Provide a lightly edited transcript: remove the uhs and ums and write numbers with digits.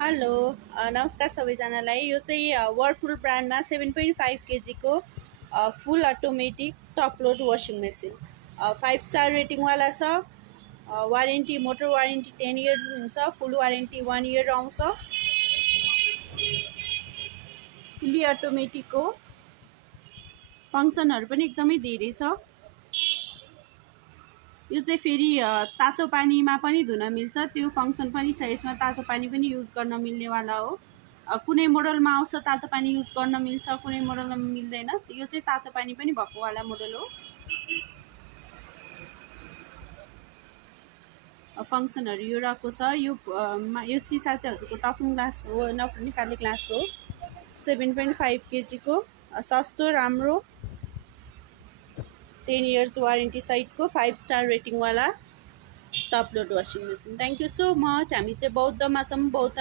Hello नमस्कार सबैजनालाई। यो चाहिँ वर्लपुल ब्रान्डमा 7.5 केजीको full automatic top load washing machine 5 star रेटिङवाला छ। वारेन्टी मोटर वारेन्टी 10 इयर्स हुन्छ। फुल वारेन्टी 1 इयर आउँछ। फुल्ली अटोमेटिक हो। फङ्सनहरू पनि एकदमै धेरै छ। यो चाहिँ फेरि तातो पानीमा पनि धुन मिल्छ। त्यो फङ्सन पनि छ यसमा। तातो पानी पनि युज गर्न मिल्नेवाला हो। कुनै मोडलमा आउँछ तातो पानी युज गर्न मिल्छ, कुनै मोडलमा मिल्दैन। यो चाहिँ तातो पानी पनि भएकोवाला मोडल हो। फङ्सनहरू यो रहेको छ। यो सिसा चाहिँ हजुरको टफिङ ग्लास हो, निकाल्ने ग्लास हो। 7.5 केजीको सस्तो राम्रो 10 इयर्स वारेन्टी सहितको 5 स्टार रेटिङवाला top load washing machine. Thank you so much. हामी चाहिँ बौद्धमा छौँ। बौद्ध